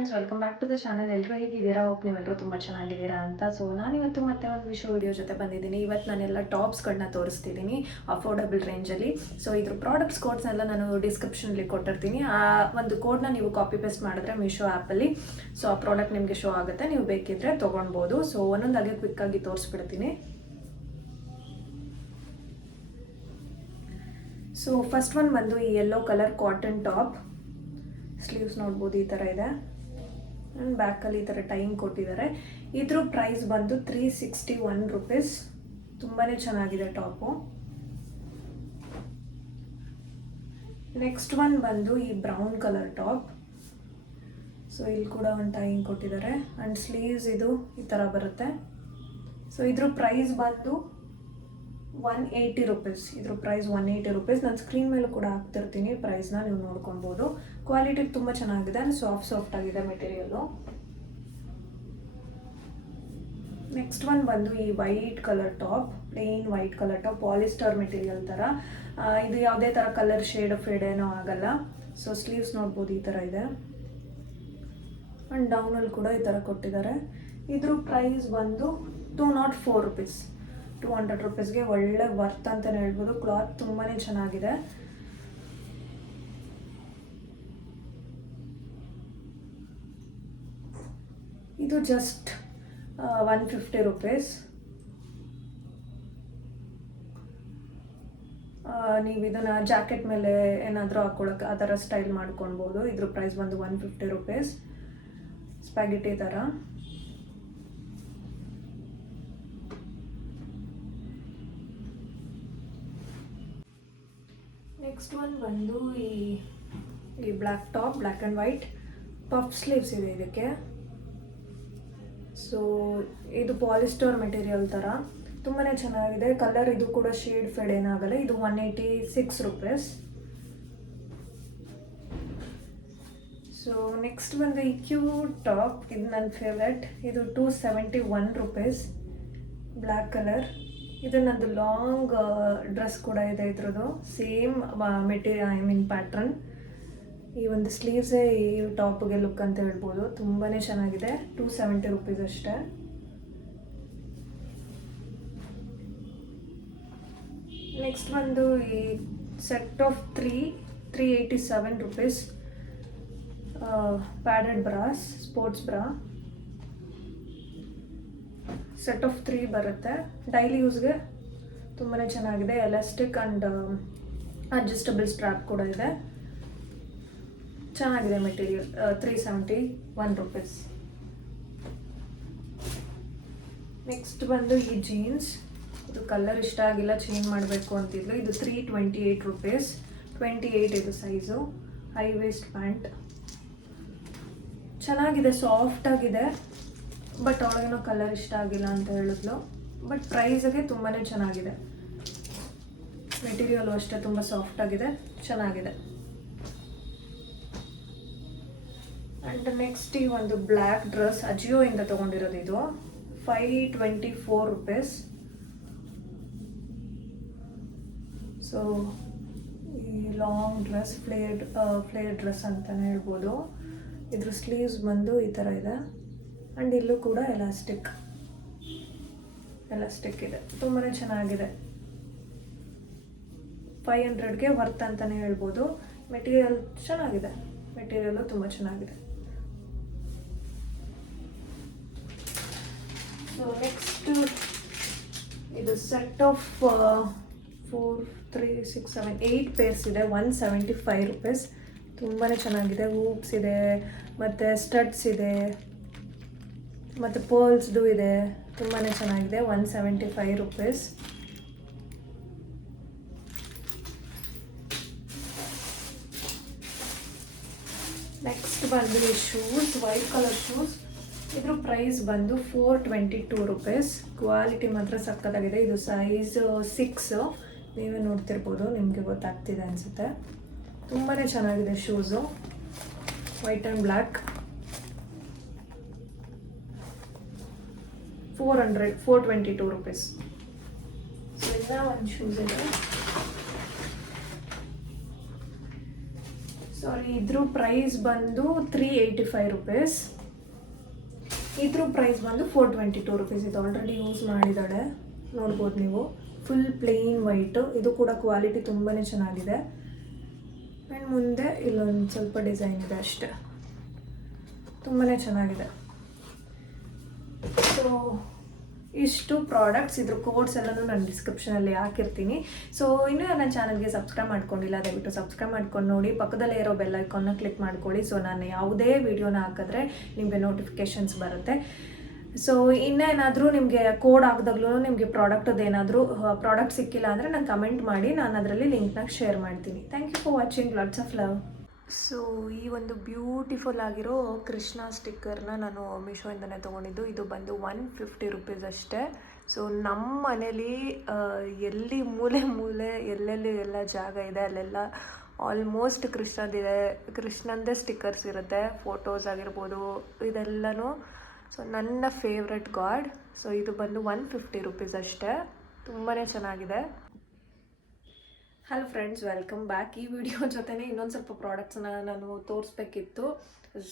Friends welcome back to the channel ಎಲ್ಲರೂ ಹೇಗಿದ್ದೀರಾ? Hope ನೀವೆಲ್ಲರೂ ತುಂಬ ಚೆನ್ನಾಗಿದ್ದೀರಾ ಅಂತ. ಸೊ ನಾನಿವತ್ತು ಮತ್ತೆ ಒಂದು ವಿಷಯ ವಿಡಿಯೋ ಜೊತೆ ಬಂದಿದ್ದೀನಿ. ಇವತ್ತು ನಾನೆಲ್ಲ ಟಾಪ್ಸ್ಗಳನ್ನ ತೋರಿಸ್ತಿದ್ದೀನಿ ಅಫೋರ್ಡಬಲ್ ರೇಂಜಲ್ಲಿ ಸೊ ಇದ್ರ ಪ್ರಾಡಕ್ಟ್ಸ್ ಕೋಡ್ಸ್ನೆಲ್ಲ ನಾನು ಡಿಸ್ಕ್ರಿಪ್ಷನಲ್ಲಿ ಕೊಟ್ಟಿರ್ತೀನಿ. ಆ ಒಂದು ಕೋಡ್ನ ನೀವು ಕಾಪಿ ಪೇಸ್ಟ್ ಮಾಡಿದ್ರೆ ಮೀಶೋ ಆ್ಯಪಲ್ಲಿ ಸೊ ಆ ಪ್ರಾಡಕ್ಟ್ ನಿಮಗೆ ಶೋ ಆಗುತ್ತೆ. ನೀವು ಬೇಕಿದ್ರೆ ತೊಗೊಳ್ಬೋದು. ಸೊ ಒಂದೊಂದಾಗೆ ಕ್ವಿಕ್ಕಾಗಿ ತೋರಿಸ್ಬಿಡ್ತೀನಿ. ಸೊ ಫಸ್ಟ್ ಒನ್ ಬಂದು ಈ yellow colour cotton top sleeves ನೋಡ್ಬೋದು ಈ ಥರ ಇದೆ. ಆ್ಯಂಡ್ ಬ್ಯಾಕಲ್ಲಿ ಈ ಥರ ಟೈಮ್ ಕೊಟ್ಟಿದ್ದಾರೆ. ಇದ್ರ ಪ್ರೈಸ್ ಬಂದು ತ್ರೀ ಸಿಕ್ಸ್ಟಿ ಒನ್ ರುಪೀಸ್ ತುಂಬಾ ಚೆನ್ನಾಗಿದೆ ಟಾಪು ನೆಕ್ಸ್ಟ್ ಒನ್ ಬಂದು ಈ ಬ್ರೌನ್ ಕಲರ್ ಟಾಪ್ ಸೊ ಇಲ್ಲಿ ಕೂಡ ಒಂದು ಟೈಮ್ ಕೊಟ್ಟಿದ್ದಾರೆ. ಆ್ಯಂಡ್ ಸ್ಲೀವ್ಸ್ ಇದು ಈ ಥರ ಬರುತ್ತೆ. ಸೊ ಇದ್ರ ಪ್ರೈಸ್ ಬಂದು ಒನ್ ಏಯ್ಟಿ ರುಪೀಸ್ ಇದ್ರ ಪ್ರೈಸ್ ಒನ್ ಏಯ್ಟಿ ರುಪೀಸ್ ನಾನು ಸ್ಕ್ರೀನ್ ಮೇಲೆ ಕೂಡ ಹಾಕ್ತಿರ್ತೀನಿ. ಪ್ರೈಸ್ನ ನೀವು ನೋಡ್ಕೊಬೋದು ಕ್ವಾಲಿಟಿ ತುಂಬ ಚೆನ್ನಾಗಿದೆ. ಸಾಫ್ಟ್ ಸಾಫ್ಟ್ ಆಗಿದೆ ಮೆಟೀರಿಯಲ್ಲು ನೆಕ್ಸ್ಟ್ ಒನ್ ಬಂದು ಈ white colour top plain white colour top polyester material ಥರ ಇದು ಯಾವುದೇ ಥರ ಕಲರ್ ಶೇಡ್ ಫೇಡ್ ಏನೋ ಆಗಲ್ಲ. ಸೊ ಸ್ಲೀವ್ಸ್ ನೋಡ್ಬೋದು ಈ ಥರ ಇದೆ. ಆ್ಯಂಡ್ ಡೌನಲ್ಲಿ ಕೂಡ ಈ ಥರ ಕೊಟ್ಟಿದ್ದಾರೆ. ಇದ್ರ ಪ್ರೈಸ್ ಬಂದು two naught four rupees two hundred ರುಪೀಸ್ಗೆ ಒಳ್ಳೆ ವರ್ತ್ ಅಂತಲೇ ಹೇಳ್ಬೋದು. ಕ್ಲಾತ್ ತುಂಬಾ ಚೆನ್ನಾಗಿದೆ. ಇದು ಜಸ್ಟ್ ಒನ್ ಫಿಫ್ಟಿ ರುಪೀಸ್ ನೀವು ಇದನ್ನು ಜಾಕೆಟ್ ಮೇಲೆ ಏನಾದರೂ ಹಾಕ್ಕೊಳಕ್ಕೆ ಆ ಥರ ಸ್ಟೈಲ್ ಮಾಡ್ಕೊಳ್ಬೋದು. ಇದ್ರ ಪ್ರೈಸ್ ಬಂದು ಒನ್ ಫಿಫ್ಟಿ ರುಪೀಸ್ ಸ್ಪ್ಯಾಗೆಟಿ ಥರ ನೆಕ್ಸ್ಟ್ ಒನ್ ಬಂದು ಈ ಈ black top black and white puff sleeves ಇದೆ ಇದಕ್ಕೆ. ಸೊ ಇದು ಪಾಲಿಸ್ಟರ್ ಮೆಟೀರಿಯಲ್ ಥರ ತುಂಬಾ ಚೆನ್ನಾಗಿದೆ. ಕಲರ್ ಇದು ಕೂಡ ಶೇಡ್ ಫೇಡ್ ಏನಾಗಲ್ಲ. ಇದು one eighty six rupees so next ಬಂದು ಈ ಕ್ಯೂಟ್ ಟಾಪ್ ಇದು ನನ್ನ ಫೇವ್ರೆಟ್ ಇದು two seventy one rupees black colour ಇದು ನಂದು ಲಾಂಗ್ ಡ್ರೆಸ್ ಕೂಡ ಇದೆ ಇದ್ರದ್ದು. Same material I mean pattern ಈ ಒಂದು ಸ್ಲೀವ್ಸೇ ಈ ಟಾಪ್ಗೆ ಲುಕ್ ಅಂತ ಹೇಳ್ಬೋದು. ತುಂಬಾ ಚೆನ್ನಾಗಿದೆ. ಟೂ ಸೆವೆಂಟಿ ರುಪೀಸ್ ಅಷ್ಟೇ. ನೆಕ್ಸ್ಟ್ ಬಂದು ಈ set of three three eighty seven rupees padded bras sports bra set of three ಬರುತ್ತೆ. ಡೈಲಿ ಯೂಸ್ಗೆ ತುಂಬಾ ಚೆನ್ನಾಗಿದೆ. ಎಲಾಸ್ಟಿಕ್ ಆ್ಯಂಡ್ ಅಡ್ಜಸ್ಟಬಲ್ ಸ್ಟ್ರಾಪ್ ಕೂಡ ಇದೆ. ಚೆನ್ನಾಗಿದೆ material three seventy one rupees next ಬಂದು ಈ ಜೀನ್ಸ್ ಇದು ಕಲರ್ ಇಷ್ಟ ಆಗಿಲ್ಲ ಚೇಂಜ್ ಮಾಡಬೇಕು ಅಂತಿದ್ಲು. ಇದು three twenty eight rupees twenty eight ಇದು ಸೈಜು ಹೈ ವೇಸ್ಟ್ ಪ್ಯಾಂಟ್ ಚೆನ್ನಾಗಿದೆ ಸಾಫ್ಟ್ ಆಗಿದೆ ಬಟ್ ಅವಳಿಗೇನೋ ಕಲರ್ ಇಷ್ಟ ಆಗಿಲ್ಲ ಅಂತ ಹೇಳಿದ್ಲು. ಬಟ್ ಪ್ರೈಸ್ಗೆ ತುಂಬಾ ಚೆನ್ನಾಗಿದೆ. ಮೆಟೀರಿಯಲು ಅಷ್ಟೇ, ತುಂಬ ಸಾಫ್ಟ್ ಆಗಿದೆ, ಚೆನ್ನಾಗಿದೆ. ಆ್ಯಂಡ್ ನೆಕ್ಸ್ಟ್ ಈ ಒಂದು ಬ್ಲ್ಯಾಕ್ ಡ್ರೆಸ್ ಅಜಿಯೋ ಇಂದ ತೊಗೊಂಡಿರೋದು ಇದು. Five twenty four rupees so ಈ long dress flared flared dress ಅಂತಲೇ ಹೇಳ್ಬೋದು. ಇದ್ರ ಸ್ಲೀವ್ಸ್ ಬಂದು ಈ ಥರ ಇದೆ. ಆ್ಯಂಡ್ ಇಲ್ಲೂ ಕೂಡ ಎಲಾಸ್ಟಿಕ್ ಎಲಾಸ್ಟಿಕ್ ಇದೆ. ತುಂಬಾ ಚೆನ್ನಾಗಿದೆ. ಫೈವ್ ಹಂಡ್ರೆಡ್ಗೆ ವರ್ತ್ ಅಂತಲೇ ಹೇಳ್ಬೋದು. ಮೆಟೀರಿಯಲ್ ಚೆನ್ನಾಗಿದೆ. ಮೆಟೀರಿಯಲ್ಲು ತುಂಬ ಚೆನ್ನಾಗಿದೆ. ಸೊ ನೆಕ್ಸ್ಟ್ ಇದು set of four three six seven eight pairs ಇದೆ. ಒನ್ ಸೆವೆಂಟಿ ಫೈವ್ ರುಪೀಸ್ ತುಂಬಾ ಚೆನ್ನಾಗಿದೆ. ಹೂಪ್ಸ್ ಇದೆ. ಮತ್ತು ಸ್ಟಡ್ಸ್ ಇದೆ. ಮತ್ತು ಪೋಲ್ಸ್ದು ಇದೆ. ತುಂಬಾ ಚೆನ್ನಾಗಿದೆ. One seventy five rupees next ಬಂದು ಶೂಸ್ ವೈಟ್ ಕಲರ್ ಶೂಸ್ ಇದ್ರ ಪ್ರೈಸ್ ಬಂದು four twenty two rupees quality ಮಾತ್ರ ಸಕ್ಕತ್ತಾಗಿದೆ ಇದು ಸೈಜ್ ಸಿಕ್ಸ್ ನೀವೇ ನೋಡ್ತಿರ್ಬೋದು, ನಿಮಗೆ ಗೊತ್ತಾಗ್ತಿದೆ ಅನಿಸುತ್ತೆ. ತುಂಬಾ ಚೆನ್ನಾಗಿದೆ shoes white and black four hundred four twenty two rupees so ಒಂದು ಶೂಸ್ ಇದೆ. ಸಾರಿ ಇದ್ರ ಪ್ರೈಸ್ ಬಂದು ತ್ರೀ ಏಯ್ಟಿ ಫೈವ್ ರುಪೀಸ್ ಇದ್ರ ಪ್ರೈಸ್ ಬಂದು ಫೋರ್ ಟ್ವೆಂಟಿ ಟು ರುಪೀಸ್ ಇದು ಆಲ್ರೆಡಿ ಯೂಸ್ ಮಾಡಿದ್ದಾಳೆ. ನೋಡ್ಬೋದು ನೀವು. ಫುಲ್ ಪ್ಲೇನ್ ವೈಟು ಇದು ಕೂಡ ಕ್ವಾಲಿಟಿ ತುಂಬಾ ಚೆನ್ನಾಗಿದೆ. ಆ್ಯಂಡ್ ಮುಂದೆ ಇಲ್ಲೊಂದು ಸ್ವಲ್ಪ ಡಿಸೈನ್ ಇದೆ ಅಷ್ಟೆ. ತುಂಬಾ ಚೆನ್ನಾಗಿದೆ. ಸೊ ಇಷ್ಟು ಪ್ರಾಡಕ್ಟ್ಸ್ ಇದ್ರ ಕೋಡ್ಸ್ ಎಲ್ಲನೂ ನಾನು ಡಿಸ್ಕ್ರಿಪ್ಷನಲ್ಲಿ ಹಾಕಿರ್ತೀನಿ. ಸೊ ಇನ್ನೂ ನನ್ನ ಚಾನಲ್ಗೆ ಸಬ್ಸ್ಕ್ರೈಬ್ ಮಾಡ್ಕೊಂಡಿಲ್ಲ, ದಯವಿಟ್ಟು ಸಬ್ಸ್ಕ್ರೈಬ್ ಮಾಡ್ಕೊಂಡು ನೋಡಿ. ಪಕ್ಕದಲ್ಲೇ ಇರೋ ಬೆಲ್ ಐಕಾನ್ನ ಕ್ಲಿಕ್ ಮಾಡ್ಕೊಳ್ಳಿ. ಸೊ ನಾನು ಯಾವುದೇ ವೀಡಿಯೋನ ಹಾಕಿದ್ರೆ ನಿಮಗೆ ನೋಟಿಫಿಕೇಷನ್ಸ್ ಬರುತ್ತೆ. ಸೊ ಇನ್ನೇನಾದರೂ ನಿಮಗೆ ಕೋಡ್ ಆಗದಾಗ್ಲೂ ನಿಮಗೆ ಪ್ರಾಡಕ್ಟದ್ದು ಏನಾದರೂ ಪ್ರಾಡಕ್ಟ್ ಸಿಕ್ಕಿಲ್ಲ ಅಂದರೆ ನಾನು ಕಮೆಂಟ್ ಮಾಡಿ. ನಾನು ಅದರಲ್ಲಿ ಲಿಂಕ್ನಾಗ ಶೇರ್ ಮಾಡ್ತೀನಿ. Thank you for watching lots of love so ಈ ಒಂದು ಬ್ಯೂಟಿಫುಲ್ ಆಗಿರೋ ಕೃಷ್ಣ ಸ್ಟಿಕ್ಕರ್ನ ನಾನು ಮೀಶೋಯಿಂದನೇ ತೊಗೊಂಡಿದ್ದು. ಇದು ಬಂದು ಒನ್ ಫಿಫ್ಟಿ ರುಪೀಸ್ ಅಷ್ಟೇ. ಸೊ ನಮ್ಮ ಮನೇಲಿ ಎಲ್ಲಿ ಮೂಲೆ ಮೂಲೆ, ಎಲ್ಲೆಲ್ಲಿ ಎಲ್ಲ ಜಾಗ ಇದೆ, ಅಲ್ಲೆಲ್ಲ ಆಲ್ಮೋಸ್ಟ್ ಕೃಷ್ಣದಿದೆ ಕೃಷ್ಣಂದೇ ಸ್ಟಿಕ್ಕರ್ಸ್ ಇರುತ್ತೆ ಫೋಟೋಸ್ ಆಗಿರ್ಬೋದು, ಇದೆಲ್ಲನೂ. ಸೊ ನನ್ನ ಫೇವ್ರೆಟ್ ಗಾಡ್ ಸೊ ಇದು ಬಂದು ಒನ್ ಫಿಫ್ಟಿ ರುಪೀಸ್ ಅಷ್ಟೇ. ತುಂಬಾ ಚೆನ್ನಾಗಿದೆ. ಹಲೋ ಫ್ರೆಂಡ್ಸ್ ವೆಲ್ಕಮ್ ಬ್ಯಾಕ್ ಈ ವಿಡಿಯೋ ಜೊತೆನೇ ಇನ್ನೊಂದು ಸ್ವಲ್ಪ ಪ್ರಾಡಕ್ಟ್ಸನ್ನ ನಾನು ತೋರಿಸ್ಬೇಕಿತ್ತು.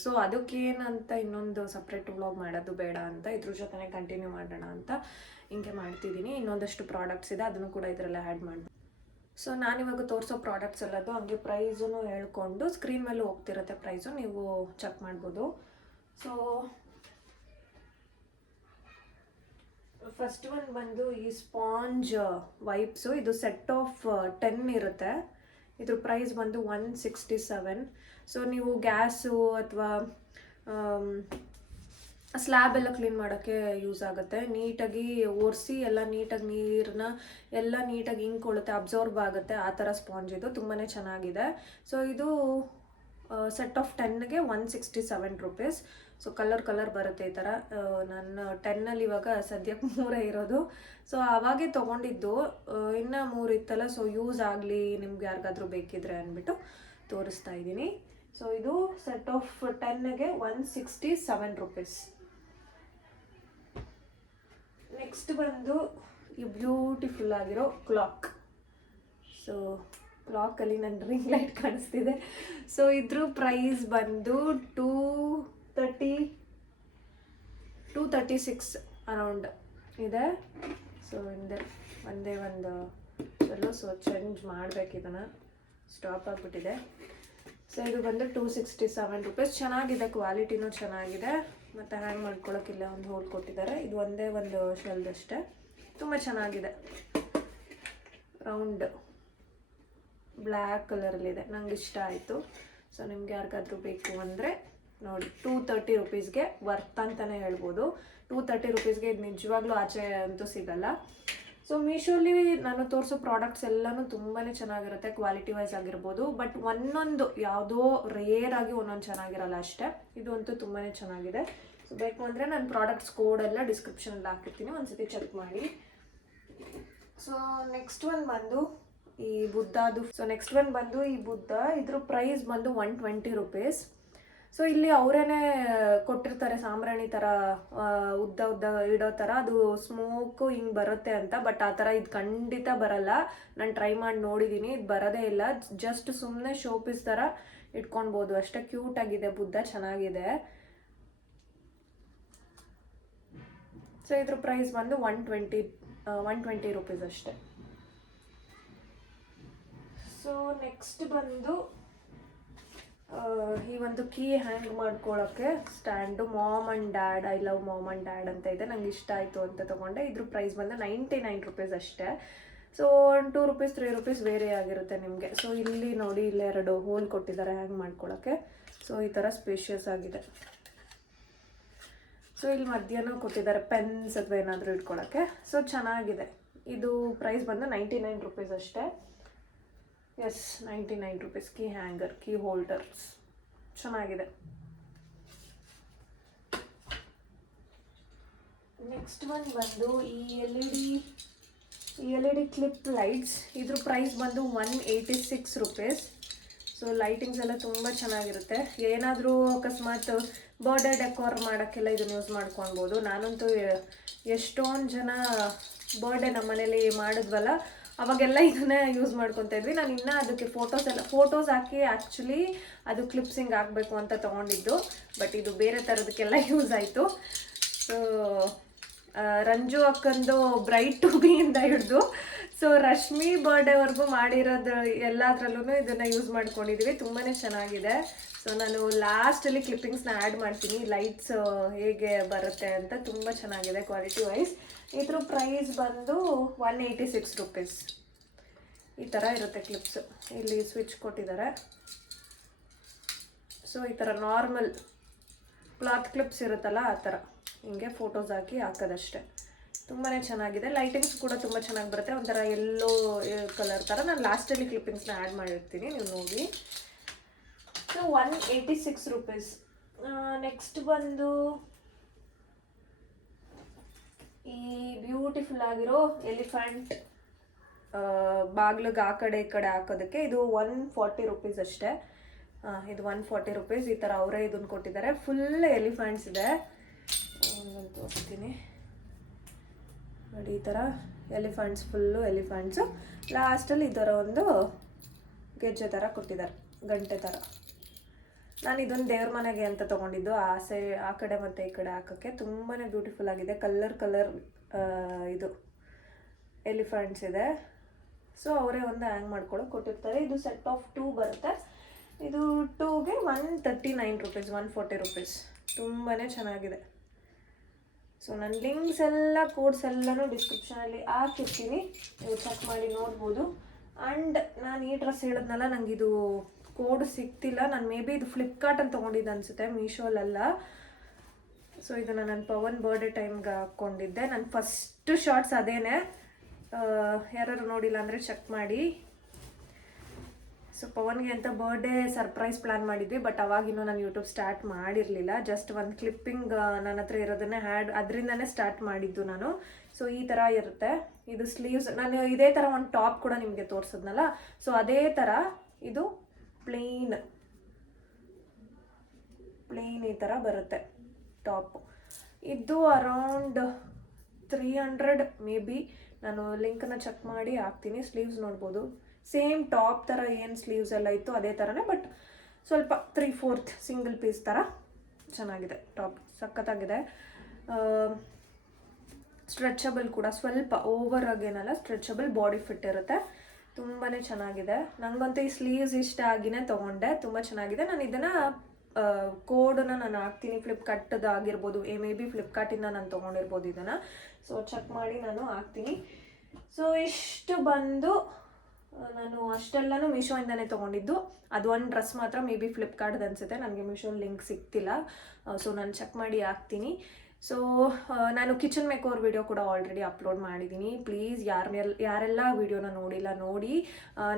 ಸೊ ಅದಕ್ಕೇನಂತ ಇನ್ನೊಂದು ಸಪ್ರೇಟ್ ವ್ಲಾಗ್ ಮಾಡೋದು ಬೇಡ ಅಂತ, ಇದ್ರ ಜೊತೆನೇ ಕಂಟಿನ್ಯೂ ಮಾಡೋಣ ಅಂತ ಹಿಂಗೆ ಮಾಡ್ತಿದ್ದೀನಿ. ಇನ್ನೊಂದಷ್ಟು ಪ್ರಾಡಕ್ಟ್ಸ್ ಇದೆ, ಅದನ್ನು ಕೂಡ ಇದರಲ್ಲೇ ಆ್ಯಡ್ ಮಾಡಿ ಸೊ ನಾನಿವಾಗ ತೋರಿಸೋ ಪ್ರಾಡಕ್ಟ್ಸ್ ಎಲ್ಲದು, ಹಂಗೆ ಪ್ರೈಸನ್ನು ಹೇಳ್ಕೊಂಡು ಸ್ಕ್ರೀನ್ ಮೇಲೆ ಹೋಗ್ತಿರುತ್ತೆ ಪ್ರೈಸು ನೀವು ಚೆಕ್ ಮಾಡ್ಬೋದು. ಸೊ ಫಸ್ಟ್ ಒನ್ ಬಂದು ಈ ಸ್ಪಾಂಜ್ ವೈಪ್ಸು ಇದು ಸೆಟ್ ಆಫ್ ಟೆನ್ ಇರುತ್ತೆ. ಇದ್ರ ಪ್ರೈಸ್ ಬಂದು ಒನ್ ಸಿಕ್ಸ್ಟಿ ಸೆವೆನ್ ಸೊ ನೀವು ಗ್ಯಾಸು ಅಥವಾ ಸ್ಲ್ಯಾಬ್ ಎಲ್ಲ ಕ್ಲೀನ್ ಮಾಡೋಕ್ಕೆ ಯೂಸ್ ಆಗುತ್ತೆ. ನೀಟಾಗಿ ಒರೆಸಿ, ಎಲ್ಲ ನೀಟಾಗಿ ನೀರನ್ನ ಎಲ್ಲ ನೀಟಾಗಿ ಇಂಕೊಳ್ಳುತ್ತೆ ಅಬ್ಸಾರ್ಬ್ ಆಗುತ್ತೆ. ಆ ಥರ ಸ್ಪಾಂಜ್ ಇದು. ತುಂಬಾ ಚೆನ್ನಾಗಿದೆ. ಸೊ ಇದು set of ಟೆನ್ಗೆ one sixty seven rupees so colour colour ಬರುತ್ತೆ ಈ ಥರ ನನ್ನ ಟೆನ್ನಲ್ಲಿ ಇವಾಗ ಸದ್ಯಕ್ಕೆ ಮೂರೇ ಇರೋದು. ಸೊ ಅವಾಗೆ ತೊಗೊಂಡಿದ್ದು ಇನ್ನೂ ಮೂರು ಇತ್ತಲ್ಲ ಸೊ ಯೂಸ್ ಆಗಲಿ, ನಿಮ್ಗೆ ಯಾರಿಗಾದ್ರೂ ಬೇಕಿದ್ರೆ ಅಂದ್ಬಿಟ್ಟು ತೋರಿಸ್ತಾ ಇದ್ದೀನಿ. ಸೊ ಇದು set of ಟೆನ್ಗೆ one sixty seven rupees next ಬಂದು, ಈ ಬ್ಯೂಟಿಫುಲ್ ಆಗಿರೋ ಕ್ಲಾಕ್ ಸೊ ಕ್ಲಾಕಲ್ಲಿ ನನ್ನ ರಿಂಗ್ ಲೈಟ್ ಕಾಣಿಸ್ತಿದೆ. ಸೊ ಇದ್ರ ಪ್ರೈಸ್ ಬಂದು two thirty two thirty six around ಇದೆ. ಸೊ ಹಿಂದೆ ಒಂದೇ ಒಂದು ಎಲ್ಲೋ ಸೊ ಚೇಂಜ್ ಮಾಡಬೇಕು ಸ್ಟಾಪ್ ಆಗಿಬಿಟ್ಟಿದೆ. ಸೊ ಇದು ಬಂದು ಟೂ ಸಿಕ್ಸ್ಟಿ ಸೆವೆನ್ ರುಪೀಸ್ ಚೆನ್ನಾಗಿದೆ ಕ್ವಾಲಿಟಿನೂ ಚೆನ್ನಾಗಿದೆ. ಮತ್ತು ಹ್ಯಾಂಗ್ ಮಾಡ್ಕೊಳ್ಳೋಕ್ಕಿಲ್ಲ ಒಂದು ಹೋಲ್ ಕೊಟ್ಟಿದ್ದಾರೆ. ಇದು ಒಂದೇ ಒಂದು ಶೆಲ್ದಷ್ಟೇ ತುಂಬ ಚೆನ್ನಾಗಿದೆ. ರೌಂಡ್ ಬ್ಲ್ಯಾಕ್ ಕಲರಲ್ಲಿದೆ ನಂಗೆ ಇಷ್ಟ ಆಯಿತು. ಸೊ ನಿಮ್ಗೆ ಯಾರಿಗಾದ್ರೂ ಬೇಕು ಅಂದರೆ ನೋಡಿ ಟೂ ತರ್ಟಿ ರುಪೀಸ್ಗೆ ವರ್ತ್ ಅಂತಲೇ ಹೇಳ್ಬೋದು. ಟೂ ತರ್ಟಿ ರುಪೀಸ್ಗೆ ಇದು ನಿಜವಾಗ್ಲೂ ಆಚೆ ಅಂತೂ ಸಿಗಲ್ಲ. ಸೊ ಮೀಶೋಲಿ ನಾನು ತೋರಿಸೋ ಪ್ರಾಡಕ್ಟ್ಸ್ ಎಲ್ಲನೂ ತುಂಬಾ ಚೆನ್ನಾಗಿರುತ್ತೆ ಕ್ವಾಲಿಟಿ ವೈಸ್ ಆಗಿರ್ಬೋದು. ಬಟ್ ಒಂದೊಂದು, ಯಾವುದೋ ರೇರ್ ಆಗಿ ಒಂದೊಂದು ಚೆನ್ನಾಗಿರಲ್ಲ ಅಷ್ಟೇ. ಇದು ಅಂತೂ ತುಂಬಾ ಚೆನ್ನಾಗಿದೆ. ಸೊ ಬೇಕು ಅಂದರೆ ನಾನು ಪ್ರಾಡಕ್ಟ್ಸ್ ಕೋಡೆಲ್ಲ ಡಿಸ್ಕ್ರಿಪ್ಷನಲ್ಲಿ ಹಾಕಿರ್ತೀನಿ. ಒಂದ್ಸತಿ ಚೆಕ್ ಮಾಡಿ. ಸೊ ನೆಕ್ಸ್ಟ್ ಒನ್ ಬಂದು ಈ ಬುದ್ಧದು ಸೊ ನೆಕ್ಸ್ಟ್ ಒನ್ ಬಂದು ಈ ಬುದ್ಧ, ಇದ್ರ ಪ್ರೈಸ್ ಬಂದು ಒನ್ ಟ್ವೆಂಟಿ ರುಪೀಸ್ ಸೊ ಇಲ್ಲಿ ಅವರೇನೆ ಕೊಟ್ಟಿರ್ತಾರೆ ಸಾಂಬ್ರಾಣಿ ಥರ ಉದ್ದ ಉದ್ದ ಇಡೋ ಥರ ಅದು ಸ್ಮೋಕು ಹಿಂಗೆ ಬರುತ್ತೆ ಅಂತ ಬಟ್ ಆ ಥರ ಇದು ಖಂಡಿತ ಬರಲ್ಲ. ನಾನು ಟ್ರೈ ಮಾಡಿ ನೋಡಿದ್ದೀನಿ ಇದು ಬರೋದೇ ಇಲ್ಲ. ಜಸ್ಟ್ ಸುಮ್ಮನೆ ಶೋಪಿಸ್ ಥರ ಇಟ್ಕೊಳ್ಬೋದು ಅಷ್ಟೇ ಕ್ಯೂಟ್ ಆಗಿದೆ, ಬುದ್ಧ ಚೆನ್ನಾಗಿದೆ. ಸೊ ಇದ್ರ ಪ್ರೈಸ್ ಬಂದು one twenty one twenty rupees ಅಷ್ಟೇ. ಸೊ ನೆಕ್ಸ್ಟ್ ಬಂದು ಈ ಒಂದು ಕೀ ಹ್ಯಾಂಗ್ ಮಾಡ್ಕೊಳ್ಳೋಕ್ಕೆ stand mom and dad I love mom and dad ಅಂತ ಇದೆ. ನಂಗೆ ಇಷ್ಟ ಆಯಿತು ಅಂತ ತೊಗೊಂಡೆ. ಇದ್ರ ಪ್ರೈಸ್ ಬಂದು ನೈಂಟಿ ನೈನ್ ರುಪೀಸ್ ಅಷ್ಟೇ. So one two rupees three rupees ಬೇರೆ ಆಗಿರುತ್ತೆ ನಿಮಗೆ. ಸೊ ಇಲ್ಲಿ ನೋಡಿ, ಇಲ್ಲಿ ಎರಡು ಹೋಲ್ ಕೊಟ್ಟಿದ್ದಾರೆ ಹ್ಯಾಂಗ್ ಮಾಡ್ಕೊಳ್ಳೋಕ್ಕೆ ಸೊ ಈ ಥರ ಸ್ಪೇಷಿಯಸ್ ಆಗಿದೆ. ಸೊ ಇಲ್ಲಿ ಮಧ್ಯಾಹ್ನ ಕೊಟ್ಟಿದ್ದಾರೆ ಪೆನ್ಸ್ ಅಥವಾ ಏನಾದರೂ ಇಟ್ಕೊಳ್ಳೋಕ್ಕೆ ಸೊ ಚೆನ್ನಾಗಿದೆ. ಇದು ಪ್ರೈಸ್ ಬಂದು ನೈಂಟಿ ನೈನ್ ರುಪೀಸ್ ಅಷ್ಟೇ. Yes ninety nine rupees key hanger key holders ಚೆನ್ನಾಗಿದೆ. ನೆಕ್ಸ್ಟ್ ಒನ್ ಬಂದು ಈ ಎಲ್ ಇ ಡಿ ಈ L E D clip lights ಇದ್ರ ಪ್ರೈಸ್ ಬಂದು one eighty six rupees so lightings ಎಲ್ಲ ತುಂಬ ಚೆನ್ನಾಗಿರುತ್ತೆ. ಏನಾದರೂ ಅಕಸ್ಮಾತ್ ಬರ್ಡೇ ಡೆಕೋರ್ ಮಾಡೋಕ್ಕೆಲ್ಲ ಇದನ್ನು ಯೂಸ್ ಮಾಡ್ಕೊಳ್ಬೋದು. ನಾನಂತೂ ಎಷ್ಟೊಂದು ಜನ ಬರ್ಡೇ ನಮ್ಮ ಮನೇಲಿ ಮಾಡಿದ್ವಲ್ಲ ಅವಾಗೆಲ್ಲ ಇದನ್ನೇ ಯೂಸ್ ಮಾಡ್ಕೊತಾ ಇದ್ವಿ. ನಾನು ಇನ್ನೂ ಅದಕ್ಕೆ ಫೋಟೋಸ್ ಎಲ್ಲ ಫೋಟೋಸ್ ಹಾಕಿ ಆ್ಯಕ್ಚುಲಿ ಅದು ಕ್ಲಿಪ್ಸಿಂಗ್ ಆಗಬೇಕು ಅಂತ ತಗೊಂಡಿದ್ದು. ಬಟ್ ಇದು ಬೇರೆ ಥರದಕ್ಕೆಲ್ಲ ಯೂಸ್ ಆಯಿತು. ಸೊ ರಂಜು ಅಕ್ಕಂದು ಬ್ರೈಟ್ ಟು ಬಿಯಿಂದ ಹಿಡಿದು. ಸೊ ರಶ್ಮಿ ಬರ್ಡೇವರೆಗೂ ಮಾಡಿರೋದು ಎಲ್ಲದ್ರಲ್ಲೂ ಇದನ್ನು ಯೂಸ್ ಮಾಡ್ಕೊಂಡಿದ್ದೀವಿ ತುಂಬಾ ಚೆನ್ನಾಗಿದೆ. ಸೊ ನಾನು ಲಾಸ್ಟಲ್ಲಿ ಕ್ಲಿಪ್ಪಿಂಗ್ಸ್ನ ಆ್ಯಡ್ ಮಾಡ್ತೀನಿ. ಲೈಟ್ಸ್ ಹೇಗೆ ಬರುತ್ತೆ ಅಂತ ತುಂಬ ಚೆನ್ನಾಗಿದೆ ಕ್ವಾಲಿಟಿ ವೈಸ್ ಇದ್ರ ಪ್ರೈಸ್ ಬಂದು ಒನ್ ಏಯ್ಟಿ ಸಿಕ್ಸ್ ರುಪೀಸ್ ಈ ಥರ ಇರುತ್ತೆ ಕ್ಲಿಪ್ಸ್ ಇಲ್ಲಿ ಸ್ವಿಚ್ ಕೊಟ್ಟಿದ್ದಾರೆ. ಸೊ ಈ ಥರ ನಾರ್ಮಲ್ ಕ್ಲಾತ್ ಕ್ಲಿಪ್ಸ್ ಇರುತ್ತಲ್ಲ, ಆ ಥರ ಹಿಂಗೆ ಫೋಟೋಸ್ ಹಾಕಿ ಹಾಕೋದಷ್ಟೇ. ತುಂಬಾ ಚೆನ್ನಾಗಿದೆ. ಲೈಟಿಂಗ್ಸ್ ಕೂಡ ತುಂಬ ಚೆನ್ನಾಗಿ ಬರುತ್ತೆ. ಒಂಥರ ಎಲ್ಲೋ ಕಲರ್ ಥರ ನಾನು ಲಾಸ್ಟಲ್ಲಿ ಕ್ಲಿಪ್ಪಿಂಗ್ಸ್ನ ಆ್ಯಡ್ ಮಾಡಿರ್ತೀನಿ. ನೀವು ನೋಡಿ. So one eighty six rupees next ಬಂದು ಈ ಬ್ಯೂಟಿಫುಲ್ ಆಗಿರೋ ಎಲಿಫೆಂಟ್ ಬಾಗ್ಲಿಗೆ ಆ ಕಡೆ ಈ ಕಡೆ ಹಾಕೋದಕ್ಕೆ ಇದು ಒನ್ ಫಾರ್ಟಿ ರುಪೀಸ್ ಅಷ್ಟೇ. ಇದು ಒನ್ ಫಾರ್ಟಿ ರುಪೀಸ್ ಈ ಥರ ಅವರೇ ಇದನ್ನು ಕೊಟ್ಟಿದ್ದಾರೆ. ಫುಲ್ ಎಲಿಫೆಂಟ್ಸ್ ಇದೆ. ತೋರಿಸ್ತೀನಿ. ನೋಡಿ, ಈ ಥರ ಎಲಿಫೆಂಟ್ಸ್ ಫುಲ್ಲು ಎಲಿಫೆಂಟ್ಸು ಲಾಸ್ಟಲ್ಲಿ ಈ ಥರ ಒಂದು ಗೆಜ್ಜೆ ಥರ ಕೊಟ್ಟಿದ್ದಾರೆ. ಗಂಟೆ ಥರ ನಾನು ಇದೊಂದು ದೇವ್ರ ಮನೆಗೆ ಅಂತ ತೊಗೊಂಡಿದ್ದು. ಆ ಆ ಕಡೆ ಮತ್ತು ಈ ಕಡೆ ಹಾಕೋಕ್ಕೆ ತುಂಬಾ ಬ್ಯೂಟಿಫುಲ್ ಆಗಿದೆ. ಕಲರ್ ಕಲರ್ ಇದು ಎಲಿಫೆಂಟ್ಸ್ ಇದೆ. ಸೊ ಅವರೇ ಒಂದು ಹ್ಯಾಂಗ್ ಮಾಡ್ಕೊಳ್ಳೋಕೆ ಕೊಟ್ಟಿರ್ತಾರೆ. ಇದು ಸೆಟ್ ಆಫ್ ಟೂ ಬರುತ್ತೆ. ಇದು ಟೂಗೆ one thirty nine rupees one forty rupees ತುಂಬಾ ಚೆನ್ನಾಗಿದೆ. ಸೊ ನನ್ನ ಲಿಂಕ್ಸ್ ಎಲ್ಲ ಕೋಡ್ಸ್ ಎಲ್ಲನೂ ಡಿಸ್ಕ್ರಿಪ್ಷನಲ್ಲಿ ಹಾಕಿರ್ತೀನಿ. ನೀವು ಚೆಕ್ ಮಾಡಿ ನೋಡ್ಬೋದು. ಆ್ಯಂಡ್ ನಾನು ಈ ಡ್ರೆಸ್ ಹೇಳಿದ್ನಲ್ಲ ನನಗಿದು ಕೋಡ್ ಸಿಗ್ತಿಲ್ಲ. ನಾನು ಮೇ ಬಿ ಇದು ಫ್ಲಿಪ್ಕಾರ್ಟಲ್ಲಿ ತೊಗೊಂಡಿದ್ದೆ ಅನಿಸುತ್ತೆ ಮೀಶೋಲಲ್ಲ ಸೊ ಇದನ್ನು ನಾನು ಪವನ್ ಬರ್ಡೇ ಟೈಮ್ಗೆ ಹಾಕ್ಕೊಂಡಿದ್ದೆ ನನ್ನ ಫಸ್ಟ್ ಶಾರ್ಟ್ಸ್ ಅದೇನೆ. ಯಾರು ನೋಡಿಲ್ಲ ಅಂದರೆ ಚೆಕ್ ಮಾಡಿ. ಸೊ ಪವನ್ಗೆ ಅಂತ ಬರ್ಡೇ ಸರ್ಪ್ರೈಸ್ ಪ್ಲಾನ್ ಮಾಡಿದ್ವಿ ಬಟ್ ಅವಾಗಿನ್ನೂ ನಾನು ಯೂಟ್ಯೂಬ್ ಸ್ಟಾರ್ಟ್ ಮಾಡಿರಲಿಲ್ಲ. ಜಸ್ಟ್ ಒಂದು ಕ್ಲಿಪ್ಪಿಂಗ್ ನನ್ನ ಹತ್ರ ಇರೋದನ್ನೇ ಹ್ಯಾಡ್ ಅದರಿಂದನೇ ಸ್ಟಾರ್ಟ್ ಮಾಡಿದ್ದು ನಾನು. ಸೊ ಈ ಥರ ಇರುತ್ತೆ. ಇದು ಸ್ಲೀವ್ಸ್ ನಾನು ಇದೇ ಥರ ಒಂದು ಟಾಪ್ ಕೂಡ ನಿಮಗೆ ತೋರಿಸಿದ್ನಲ್ಲ. ಸೊ ಅದೇ ಥರ ಇದು ಪ್ಲೇನ್. ಪ್ಲೇನ್ ಈ ಥರ ಬರುತ್ತೆ, ಟಾಪ್. ಇದು around three hundred maybe ನಾನು ಲಿಂಕನ್ನು ಚೆಕ್ ಮಾಡಿ ಹಾಕ್ತೀನಿ ಸ್ಲೀವ್ಸ್ ನೋಡ್ಬೋದು. ಸೇಮ್ ಟಾಪ್ ಥರ ಏನು ಸ್ಲೀವ್ಸ್ ಎಲ್ಲ ಇತ್ತು ಅದೇ ಥರನೇ, ಬಟ್ ಸ್ವಲ್ಪ ತ್ರೀ ಫೋರ್ತ್ ಸಿಂಗಲ್ ಪೀಸ್ ಥರ ಚೆನ್ನಾಗಿದೆ, ಟಾಪ್ ಸಖತ್ತಾಗಿದೆ. ಸ್ಟ್ರೆಚಬಲ್ ಕೂಡ, ಸ್ವಲ್ಪ ಓವರ್ ಆಗೇನಲ್ಲ ಸ್ಟ್ರೆಚಬಲ್ ಬಾಡಿ ಫಿಟ್ ಇರುತ್ತೆ. ತುಂಬಾ ಚೆನ್ನಾಗಿದೆ. ನನಗಂತೂ ಈ ಸ್ಲೀವ್ಸ್ ಇಷ್ಟ ಆಗಿನೇ ತೊಗೊಂಡೆ. ತುಂಬ ಚೆನ್ನಾಗಿದೆ. ನಾನು ಇದನ್ನು ಕೋಡನ್ನು ನಾನು ಹಾಕ್ತೀನಿ. ಫ್ಲಿಪ್ಕಾರ್ಟ್ದಾಗಿರ್ಬೋದು ಎ ಮೇ ಬಿ ಫ್ಲಿಪ್ಕಾರ್ಟಿಂದ ನಾನು ತೊಗೊಂಡಿರ್ಬೋದು ಇದನ್ನು. ಸೊ ಚೆಕ್ ಮಾಡಿ ನಾನು ಹಾಕ್ತೀನಿ. ಸೊ ಇಷ್ಟು ಬಂದು ನಾನು ಅಷ್ಟೆಲ್ಲನೂ ಮೀಶೋಯಿಂದನೇ ತೊಗೊಂಡಿದ್ದು. ಅದು ಒಂದು ಡ್ರೆಸ್ ಮಾತ್ರ ಮೇ ಬಿ ಫ್ಲಿಪ್ಕಾರ್ಟ್ದು ಅನಿಸುತ್ತೆ. ನನಗೆ ಮೀಶೋ ಲಿಂಕ್ ಸಿಗ್ತಿಲ್ಲ. ಸೊ ನಾನು ಚೆಕ್ ಮಾಡಿ ಹಾಕ್ತೀನಿ. ಸೊ ನಾನು ಕಿಚನ್ ಮೇಕೋರ್ ವಿಡಿಯೋ ಕೂಡ ಆಲ್ರೆಡಿ ಅಪ್ಲೋಡ್ ಮಾಡಿದ್ದೀನಿ. ಪ್ಲೀಸ್ ಯಾರನ್ನೆಲ್ಲ ಯಾರೆಲ್ಲ ವಿಡಿಯೋನ ನೋಡಿಲ್ಲ ನೋಡಿ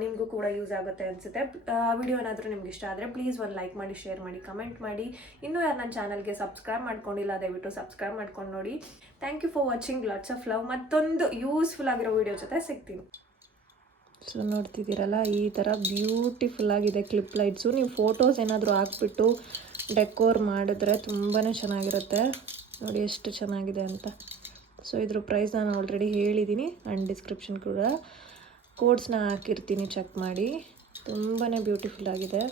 ನಿಮಗೂ ಕೂಡ ಯೂಸ್ ಆಗುತ್ತೆ ಅನಿಸುತ್ತೆ. ಆ ವಿಡಿಯೋ ಏನಾದರೂ ನಿಮ್ಗೆ ಇಷ್ಟ ಆದರೆ ಪ್ಲೀಸ್ ಒಂದು ಲೈಕ್ ಮಾಡಿ ಶೇರ್ ಮಾಡಿ ಕಮೆಂಟ್ ಮಾಡಿ. ಇನ್ನೂ ಯಾರು ನನ್ನ ಚಾನಲ್ಗೆ ಸಬ್ಸ್ಕ್ರೈಬ್ ಮಾಡ್ಕೊಂಡಿಲ್ಲ, ದಯವಿಟ್ಟು ಸಬ್ಸ್ಕ್ರೈಬ್ ಮಾಡ್ಕೊಂಡು ನೋಡಿ. Thank you for watching lots of love ಮತ್ತೊಂದು ಯೂಸ್ಫುಲ್ ಆಗಿರೋ ವಿಡಿಯೋ ಜೊತೆ ಸಿಗ್ತೀನಿ. ಸೊ ನೋಡ್ತಿದ್ದೀರಲ್ಲ, ಈ ಥರ ಬ್ಯೂಟಿಫುಲ್ ಆಗಿದೆ ಕ್ಲಿಪ್ ಲೈಟ್ಸು ನೀವು ಫೋಟೋಸ್ ಏನಾದರೂ ಹಾಕ್ಬಿಟ್ಟು ಡೆಕೋರ್ ಮಾಡಿದ್ರೆ ತುಂಬಾ ಚೆನ್ನಾಗಿರುತ್ತೆ. ನೋಡಿ ಎಷ್ಟು ಚೆನ್ನಾಗಿದೆ ಅಂತ. ಸೊ ಇದ್ರ ಪ್ರೈಸ್ ನಾನು ಆಲ್ರೆಡಿ ಹೇಳಿದ್ದೀನಿ ಆ್ಯಂಡ್ ಡಿಸ್ಕ್ರಿಪ್ಷನ್ ಕೂಡ. ಕೋಡ್ಸ್ನ ಹಾಕಿರ್ತೀನಿ ಚೆಕ್ ಮಾಡಿ. ತುಂಬಾ ಬ್ಯೂಟಿಫುಲ್ ಆಗಿದೆ.